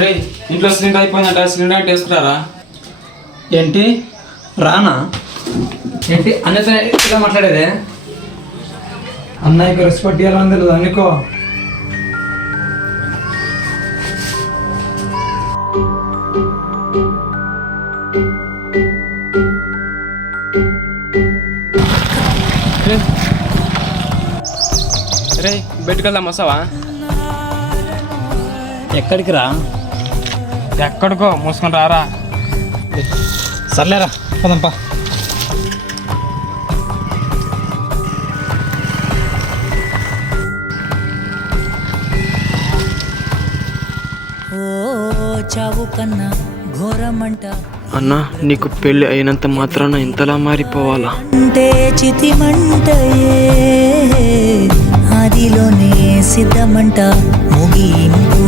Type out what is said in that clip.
రే ఇంట్లో సిలిండర్ అయిపోయిందంట, సిలిండర్ అంటే వేసుకురారా. ఏంటి రానా? ఏంటి అన్నతో ఇలా మాట్లాడేదే? అన్నయ్యకి రెస్పెక్ట్ ఇవ్వాలని తెలియదు అనుకో. రే బయటకు వెళ్దాం, వస్తావా? ఎక్కడికి రా? ఎక్కడికో, మూసుకొని రారా. సర్లేరా పదంపా. చావు కన్నా ఘోరమంట అన్నా, నీకు పెళ్ళి అయినంత మాత్రాన ఇంతలా మారిపోవాలా? అంటే చితిమంటయే అదిలోనే సిద్ధమంట ముగింపు